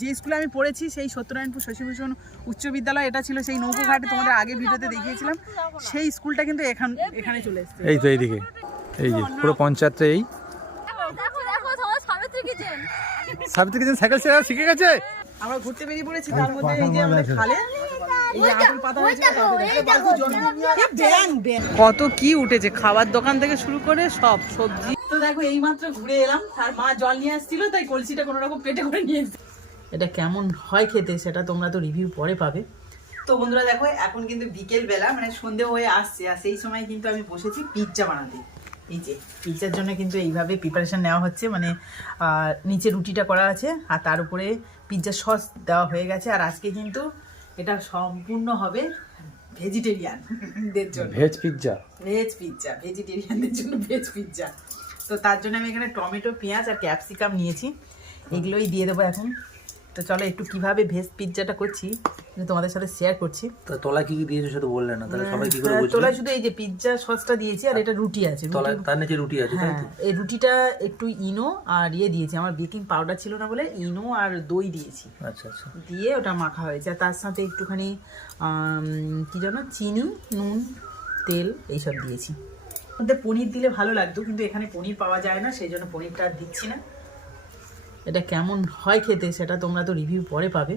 যে স্কুলে আমি পড়েছি সেই সত্যনারায়ণপুর শশীভূষণ উচ্চ বিদ্যালয় এটা ছিল সেই নৌকোঘাটে তোমাদের আগে ভিডিওতে দেখিয়েছিলাম। সেই স্কুলটা কিন্তু এখান এখানে চলে এসেছে। এই তো এইদিকে এই যে পুরো পঞ্চায়েতটা এই। দেখো দেখো সাবিত্রী কিচেন সাইকেল চালানো শিখে গেছে? আমরা ঘুরতে বেরিয়ে পড়েছি তার মধ্যে এই যে আমাদের খালে। কত কি উঠেছে খাবার দোকান থেকে শুরু করে সব সবজি। তো দেখো এইমাত্র ঘুরে এলাম আর মা জল নিয়ে আসছিল তাই কলসিটা কোনো রকম পেটে করে নিয়ে এসেছে। এটা কেমন হয় খেতে সেটা তোমরা তো রিভিউ পরে পাবে। তো বন্ধুরা দেখো এখন কিন্তু বিকেল বেলা মানে সন্ধে হয়ে আসছে আর সেই সময় কিন্তু আমি বসেছি পিৎজা বানাতে। এই যে পিৎজার জন্য কিন্তু এইভাবে প্রিপারেশন নেওয়া হচ্ছে মানে নিচে রুটিটা করা আছে আর তার উপরে পিৎজা সস দেওয়া হয়ে গেছে আর আজকে কিন্তু এটা সম্পূর্ণ হবে ভেজিটেরিয়ানদের জন্য। ভেজ পিৎজা ভেজ পিৎজা ভেজিটেরিয়ানদের জন্য ভেজ পিৎজা তো তার জন্য আমি এখানে টমেটো পেঁয়াজ আর ক্যাপসিকাম নিয়েছি। এগুলোই দিয়ে দেবো এখন। তো চলো একটু কীভাবে ভেজ পিৎজাটা করছি তোমাদের সাথে শেয়ার করছি। তো তলা কি কি দিয়েছ সেটা বললে না তাহলে সবাই কি করে বুঝবে? তোলা শুধু এই যে পিৎজা সসটা দিয়েছি আর এটা রুটি আছে তলা তার নিচে রুটি আছে তাই হ্যাঁ তো? এই রুটিটা একটু ইনো আর ইয়ে দিয়েছি আমার বেকিং পাউডার ছিল না বলে ইনো আর দই দিয়েছি। আচ্ছা আচ্ছা। দিয়ে ওটা মাখা হয়েছে আর তার সাথে একটুখানি কি জানো চিনি নুন তেল এইসব দিয়েছি। মধ্যে পনির দিলে ভালো লাগতো কিন্তু এখানে পনির পাওয়া যায় না সেই জন্য পনিরটা দিচ্ছি না। এটা কেমন হয় খেতে সেটা তোমরা তো রিভিউ পরে পাবে।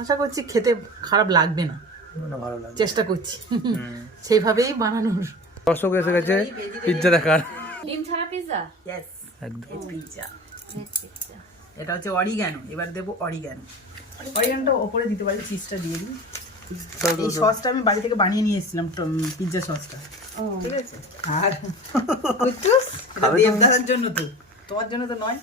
আশা করছি খেতে খারাপ লাগবে না। চেষ্টা করছি। সেইভাবেই বানানোর। দর্শক এসে গেছে পিৎজা দেখার। ডিম ছাড়া পিৎজা ইয়েস একদম। পিৎজা এটা হচ্ছে অরিগ্যানো এবার দেবো অরিগ্যানো অরিগ্যানোটা ওপরে দিতে পারি চিজটা দিয়ে দিই। এই সসটা আমি বাড়ি থেকে বানিয়ে নিয়ে এসেছিলাম পিৎজা সসটা ঠিক আছে? আর দেবদাদার জন্য তো। তোমার জন্য তো নয়।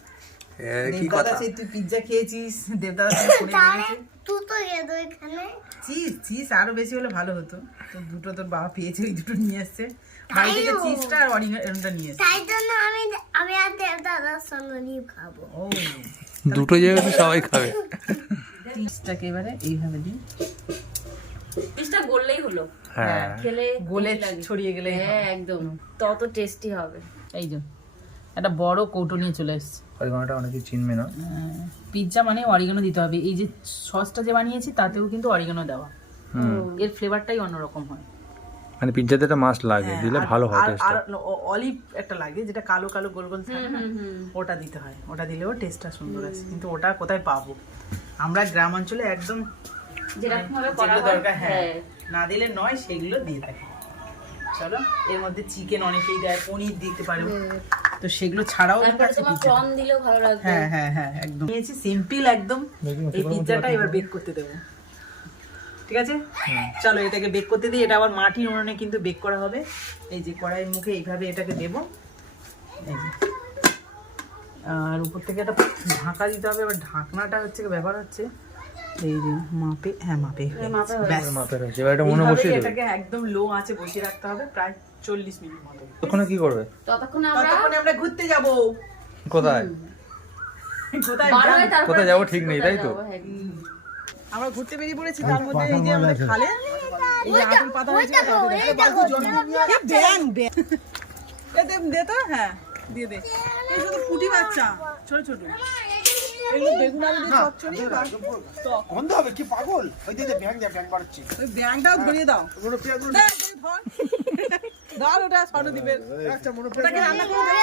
কি কথা? সেই তুই পিৎজা খেয়েছিস? দেবদাদা দিয়েছে এখানে চিজ চিজ আরও বেশি হলে ভালো হতো। তো দুটো তোর বাবা পেয়েছে ওই দুটো নিয়ে এসছে বাড়ি থেকে চিজটা আর নিয়ে এসছে তাই জন্য আমি আমি আর দেবদাদার সঙ্গে ডিম খাব। ও। দুটো যেহেতু সবাই খাবে। চিজটাকে এবারে এইভাবে দিই। পিসটা গললেই হলো। হ্যাঁ। খেলে গোলে ছড়িয়ে গেলে হ্যাঁ একদম। তত টেস্টি হবে। এই যে। একটা বড় কৌটো নিয়ে চলে এসছে। পরিমাণটা অনেকে চিনবে না। পিৎজা মানে অরিগানো দিতে হবে। এই যে সসটা যে বানিয়েছি তাতেও কিন্তু অরিগানো দেওয়া। এর ফ্লেভারটাই অন্যরকম হয়। মানে পিৎজাতে একটা মাছ লাগে দিলে ভালো হয় আর- অলিভ একটা লাগে যেটা কালো কালো গোল গোল থাকে না ওটা দিতে হয়। ওটা দিলেও টেস্টটা সুন্দর আছে। কিন্তু ওটা কোথায় পাবো? আমরা গ্রাম অঞ্চলে একদম যেরকম ভাবে করা দরকার হ্যাঁ হ্যাঁ। না দিলে নয় সেগুলো দিয়ে থাকি। চলো এর মধ্যে চিকেন অনেকেই দেয় পনির দিতে পারো। তো সেগুলো ছাড়াও। প্রন দিলেও ভালো লাগবে। হ্যাঁ হ্যাঁ হ্যাঁ একদম। নিয়েছি সিম্পল একদম। এই পিৎজাটা এবার বেক করতে দেবো। ঠিক আছে? চলো এটাকে বেক করতে দিই। এটা আবার মাটির উনুনে কিন্তু বেক করা হবে। এই যে কড়াইয়ের মুখে এইভাবে এটাকে দেব। এই যে। আর উপর থেকে একটা ঢাকা দিতে হবে। এবার ঢাকনাটা হচ্ছে ব্যাপার হচ্ছে এই যে মাপে হ্যাঁ মাপে হয়ে মাপে গেছে। হয়ে ব্যাস। মাপের হয়েছে এবার এটা মনে বসিয়ে দেবে? এটাকে একদম লো আঁচে বসিয়ে রাখতে হবে প্রায় চল্লিশ মিনিট মতো। ওখানে কি করবে? ততক্ষণ আমরা ততক্ষণে আমরা ঘুরতে যাব। কোথায়? কোথায় বার হয়ে তারপরে কোথায় যাব next ঠিক নেই, তাই তো? আমরা ঘুরতে বেরিয়ে পড়েছি তার মধ্যে এই যে আমাদের খালে। এই যে আতুল পাতা হয়েছে ব্যাং ব্যাং। এ দে দে তো হ্যাঁ দিয়ে দে। এই শুধু পুটি বাচ্চা ছোট ছোট। এগুলো বেগুন আলু দিয়ে চচ্চড়ি বা টক। গন্ধ হবে কি পাগল? ওই দিকে ব্যাং যা ব্যাং বাড়ছে। ওই ব্যাংটাও ধরিয়ে দাও। দে, ধর। ধর ওটা ছোট দিবে একটা ওটাকে রান্না করে দে।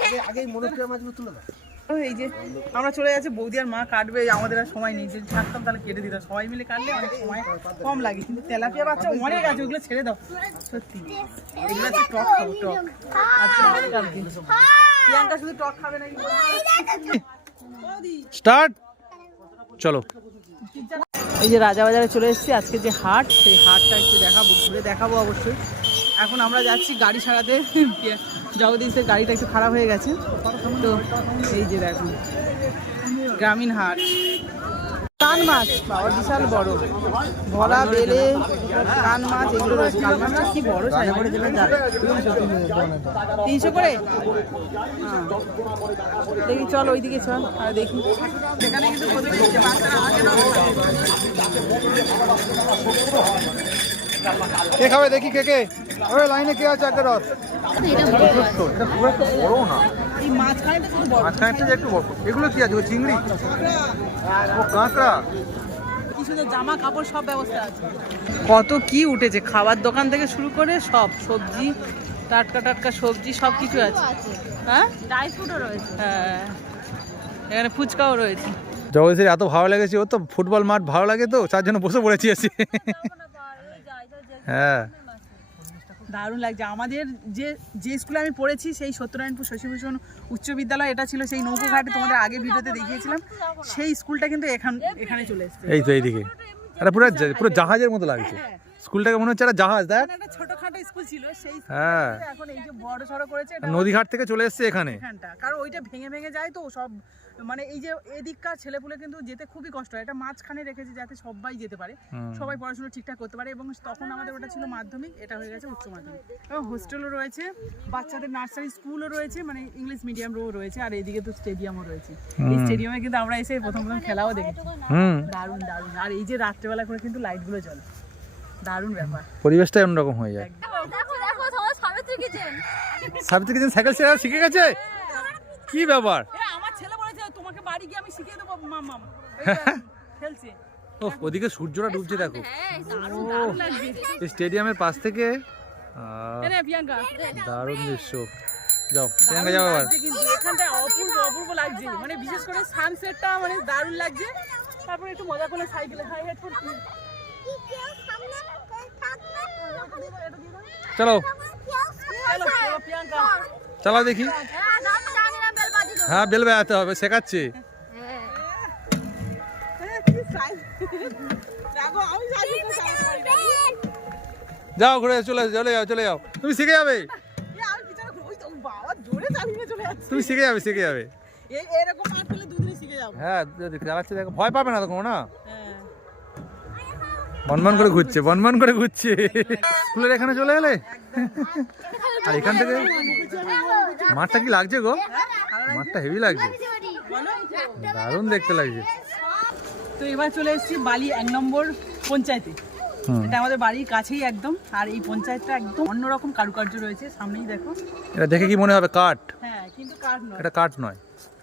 আগে আগে মাছগুলো তুলে দাও। এই যে আমরা চলে যাচ্ছি বৌদি আর মা কাটবে আমাদের আর সময় নেই। যদি থাকতাম তাহলে কেটে দিতাম। সবাই মিলে কাটলে অনেক সময় কম লাগে কিন্তু তেলাপিয়া বাচ্চা অনেক আছে ওগুলো ছেড়ে দাও। সত্যি। এগুলো হচ্ছে টক খাব টক। আচ্ছা প্রিয়াঙ্কা শুধু টক খাবে নাকি? স্টার্ট। চলো। এই যে রাজা বাজারে চলে এসেছি, আজকে যে হাট, সেই হাটটা একটু দেখাবো, ঘুরে দেখাবো অবশ্যই। এখন আমরা যাচ্ছি গাড়ি সারাতে জগদীশের গাড়িটা একটু খারাপ হয়ে গেছে। তো এই যে দেখো, গ্রামীণ হাট। কান মাছ বাবা বিশাল বড়। ভরা বেলে কান মাছ এগুলো রয়েছে। কান মাছটা কি বড় সাইজ? তিনশো করে? হ্যাঁ। দেখি চল ওইদিকে চল আর দেখি। কিন্তু খাবে। কে খাবে? দেখি কে কে। ওই লাইনে কে আছে? একটা রস এটা এটা খুব একটা বড় না। এই মাঝখানেটা শুধু বড় মাঝখানেরটা যে একটু বড় এগুলো কি আছে? ও চিংড়ি? ও কাঁকড়া। কি সুন্দর জামা কাপড় সব ব্যবস্থা আছে। কত কি উঠেছে। খাবার দোকান থেকে শুরু করে সব সবজি টাটকা টাটকা সবজি সব কিছু আছে। হ্যাঁ? ড্রাই ফ্রুটও রয়েছে। হ্যাঁ। এখানে ফুচকাও রয়েছে। জগদীশের এত ভালো লেগেছে। ও তো ফুটবল মাঠ ভালো লাগে তো তার জন্য বসে পড়েছি এসে হ্যাঁ। দারুণ লাগছে। আমাদের যে যে স্কুলে আমি পড়েছি সেই সত্যনারায়ণপুর শশীভূষণ উচ্চ বিদ্যালয় এটা ছিল সেই নৌকোঘাটে তোমাদের আগে ভিডিওতে দেখিয়েছিলাম। সেই স্কুলটা কিন্তু এখান এখানে চলে এসেছে। এই তো এইদিকে। এটা পুরো পুরো জাহাজের মতো লাগছে। স্কুলটাকে মনে হচ্ছে একটা জাহাজ দেখ। একটা ছোটখাটো স্কুল ছিল সেই হ্যাঁ। এখন এই যে বড় সড়ো করেছে নদীঘাট থেকে চলে এসছে এখানে। কারণ ওইটা ভেঙে ভেঙে যায় তো সব মানে এই যে এদিককার ছেলেপুলে কিন্তু যেতে খুবই কষ্ট হয়। এটা মাঝখানে রেখেছে যাতে সবাই যেতে পারে। সবাই পড়াশোনা ঠিকঠাক করতে পারে এবং তখন আমাদের ওটা ছিল মাধ্যমিক এটা হয়ে গেছে উচ্চ মাধ্যমিক। এবং হোস্টেলও রয়েছে বাচ্চাদের নার্সারি স্কুলও রয়েছে মানে ইংলিশ মিডিয়াম মিডিয়ামও রয়েছে আর এদিকে তো স্টেডিয়ামও রয়েছে। এই স্টেডিয়ামে কিন্তু আমরা এসে প্রথম প্রথম খেলাও দেখেছি। হুম। দারুণ দারুণ। আর এই যে রাত্রেবেলা করে কিন্তু লাইটগুলো জ্বলে। দারুণ ব্যাপার। পরিবেশটা অন্যরকম হয়ে যায়। সাবিত্রী কিচেন সাবিত্রী কিছু সাইকেল চালানো শিখে গেছে? কি ব্যাপার? ও ওদিকে সূর্যটা ডুবছে দেখো। হ্যাঁ স্টেডিয়ামের পাশ থেকে দারুণ দৃশ্য। যাও প্রিয়াঙ্কা যাও আবার। লাগছে এখানটা অপূর্ব অপূর্ব লাগছে। মানে বিশেষ করে সানসেটটা মানে দারুণ লাগছে। তারপরে একটু মজা করে সাইকেলে হাই হেডফোন চলো। চলো দেখি। হ্যাঁ বেল বেড়াতে হবে শেখাচ্ছে। যাও ঘুরে চলে চলে যাও চলে যাও। তুমি শিখে যাবে। তুমি শিখে যাবে শিখে যাবে। হ্যাঁ যদি চালাচ্ছে দেখো ভয় পাবে না তো কোনো না? হ্যাঁ। বনবন করে ঘুরছে বনবন করে ঘুরছে। স্কুলের এখানে চলে এলে? আর এখান থেকে? মাঠটা কি লাগছে গো? মাঠটা হেভি লাগছে। দারুণ দেখতে লাগছে। তো এবার চলে এসেছি বালি এক নম্বর পঞ্চায়েতে। এটা আমাদের বাড়ির কাছেই একদম আর এই পঞ্চায়েতটা একদম অন্যরকম কারুকার্য রয়েছে সামনেই দেখো। এটা দেখে কি মনে হবে কাঠ? হ্যাঁ কিন্তু কাঠ নয়। এটা কাঠ নয়।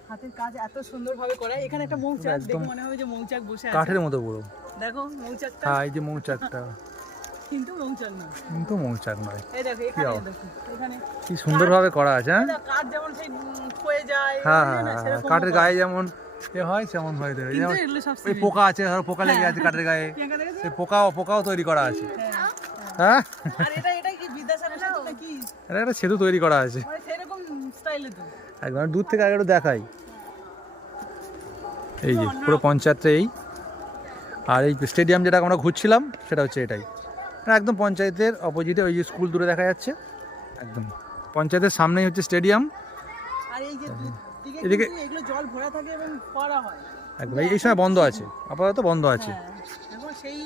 হাতের কাজ এত সুন্দরভাবে করা এখানে একটা মৌচাক দেখে মনে হবে যে মৌচাক বসে আছে। কাঠের মতো পুরো। দেখো মৌচাকটা। হ্যাঁ এই যে মৌচাকটা। কিন্তু মৌচাক নয়। কিন্তু মৌচাক নয়। এই দেখো এখানে দেখো এখানে কি সুন্দরভাবে করা আছে হ্যাঁ? কাঠ যেমন সেই উম, যায় হ্যাঁ হ্যাঁ না? হ্যাঁ, সেরকমও কাঠের গায়ে যেমন এ হয় সেমন হয় দেবে ওই পোকা আছে ধরো পোকা লেগে আছে কাঠের গায়ে? সেই পোকাও পোকাও তৈরি করা আছে। হ্যাঁ। হ্যাঁ? এটা এটা কি বিদ্যাসাগর সেতু নাকি? এটা একটা সেতু তৈরি করা আছে। মানে সেরকম স্টাইলে তো। একদম দূর থেকে আগে একটু দেখাই। এই যে পুরো পঞ্চায়েতটা এই। আর এই স্টেডিয়াম যেটা আমরা ঘুরছিলাম সেটা হচ্ছে এটাই। একদম পঞ্চায়েতের অপোজিটে ওই যে স্কুল দূরে দেখা যাচ্ছে। একদম। পঞ্চায়েতের সামনেই হচ্ছে স্টেডিয়াম আর এই যে দিকে এদিকে- এগুলো জল ভরা থাকে এবং করা হয়। একদম এই- সময় বন্ধ আছে আপাতত বন্ধ আছে। হ্যাঁ সেই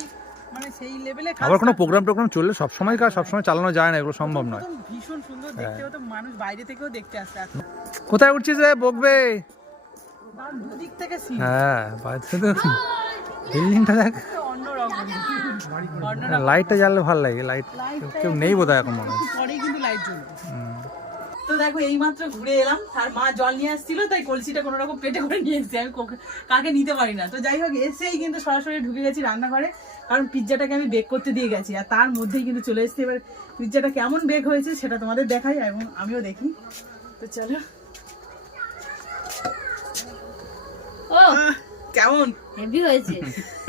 মানে সেই লেভেলে আবার কোনো প্রোগ্রাম টোগ্রাম চললে কাজ চালানো যায় না এগুলো সম্ভব নয়। ভীষণ সুন্দর দেখতে হতো মানুষ বাইরে থেকেও দেখতে আসে কোথায় উঠছিস রে বকবে? দুদিক থেকে হ্যাঁ বাইরে থেকে বিল্ডিংটা দেখ। অন্যরকম। অন্যরকম লাইটটা জ্বাললে ভালো লাগে লাইট কেউ নেই বোধ হয় এখন মনে হয়। কিন্তু লাইট জ্বলবে। হুম। তো দেখো এইমাত্র ঘুরে এলাম। আর মা জল নিয়ে আসছিল তাই কলসিটা কোনো রকম পেটে করে নিয়ে এসেছি। আমি কাকে নিতে পারি না। তো যাই হোক এসেই কিন্তু সরাসরি ঢুকে গেছি রান্নাঘরে কারণ পিৎজাটাকে আমি বেক করতে দিয়ে গেছি। আর তার মধ্যেই কিন্তু চলে এসেছি। এবার পিৎজাটা কেমন বেক হয়েছে সেটা তোমাদের দেখাই এবং আমিও দেখি। তো চলো। ও কেমন? হেভি হয়েছে।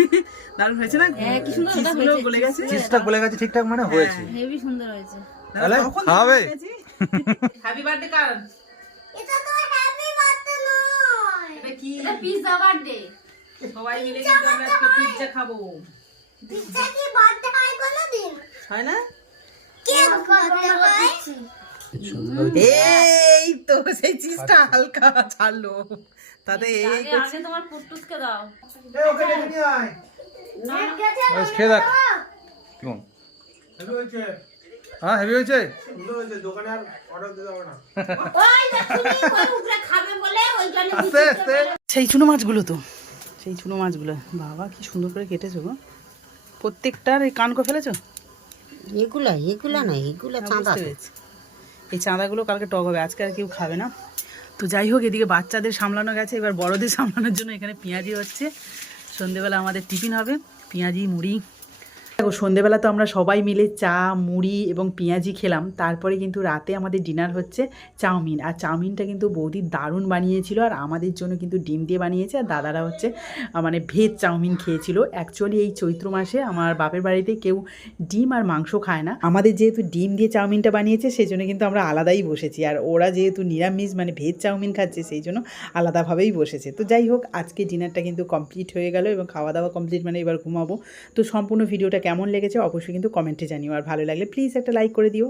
দারুণ হয়েছে না? হ্যাঁ, কি সুন্দর হয়েছে, গলে গেছে? চিজটা গলে গেছে ঠিকঠাক মানে হয়েছে। হেভি সুন্দর হয়েছে। তাহলে খাওয়াবে? হ্যাপি বার্থডে কার এটা তো হ্যাপি বার্থডে নয়। এটা কি? এটা পিৎজা বার্থডে সবাই মিলে কিন্তু আমরা আজকে পিৎজা খাব। পিৎজা কি বার্থডে হয় কোনোদিন? হয় না? কেক বার্থডে হয়? এই তো সেই চিজটা হালকা ছাড়লো। তাতে এই আগে তোমার পুটুসকে দাও। ওকে ডেকে নিয়ে আয়। বেশ, খেয়ে দেখ। কেমন? হয়েছে হ্যাঁ হেভি হয়েছে? সুন্দর হয়েছে দোকানে আর অর্ডার দিতে হবে না। ওই দেখুনি খাবে বলে ওই জন্য আস্তে আস্তে। সেই চুনো মাছগুলো তো সেই চুনো মাছগুলো। বাবা কি সুন্দর করে কেটেছো গো। প্রত্যেকটার এই কানকো ফেলেছো? এগুলা এগুলা না এগুলা চাঁদা এই চাঁদাগুলো কালকে টক হবে আজকে আর কেউ খাবে না। তো যাই হোক এদিকে বাচ্চাদের সামলানো গেছে এবার বড়দের সামলানোর জন্য এখানে পেঁয়াজি হচ্ছে। সন্ধেবেলা আমাদের টিফিন হবে পেঁয়াজি মুড়ি। দেখো, সন্ধেবেলা তো আমরা সবাই মিলে চা, মুড়ি এবং পেঁয়াজি খেলাম। তারপরে কিন্তু রাতে আমাদের ডিনার হচ্ছে চাউমিন। আর চাউমিনটা কিন্তু বৌদি দারুণ বানিয়েছিল আর আমাদের জন্য কিন্তু ডিম দিয়ে বানিয়েছে। আর দাদারা হচ্ছে মানে ভেজ চাউমিন খেয়েছিল। অ্যাকচুয়ালি এই চৈত্র মাসে আমার বাপের বাড়িতে কেউ ডিম আর মাংস খায় না। আমাদের যেহেতু ডিম দিয়ে চাউমিনটা বানিয়েছে সেই জন্য কিন্তু আমরা আলাদাই বসেছি। আর ওরা যেহেতু নিরামিষ মানে ভেজ চাউমিন খাচ্ছে সেই জন্য আলাদাভাবেই বসেছে। তো যাই হোক, আজকে ডিনারটা কিন্তু কমপ্লিট হয়ে গেল এবং খাওয়া দাওয়া কমপ্লিট মানে এবার ঘুমাবো। তো সম্পূর্ণ ভিডিওটা কেমন লেগেছে অবশ্যই কিন্তু কমেন্টে জানিও। আর ভালো লাগলে প্লিজ একটা লাইক করে দিও।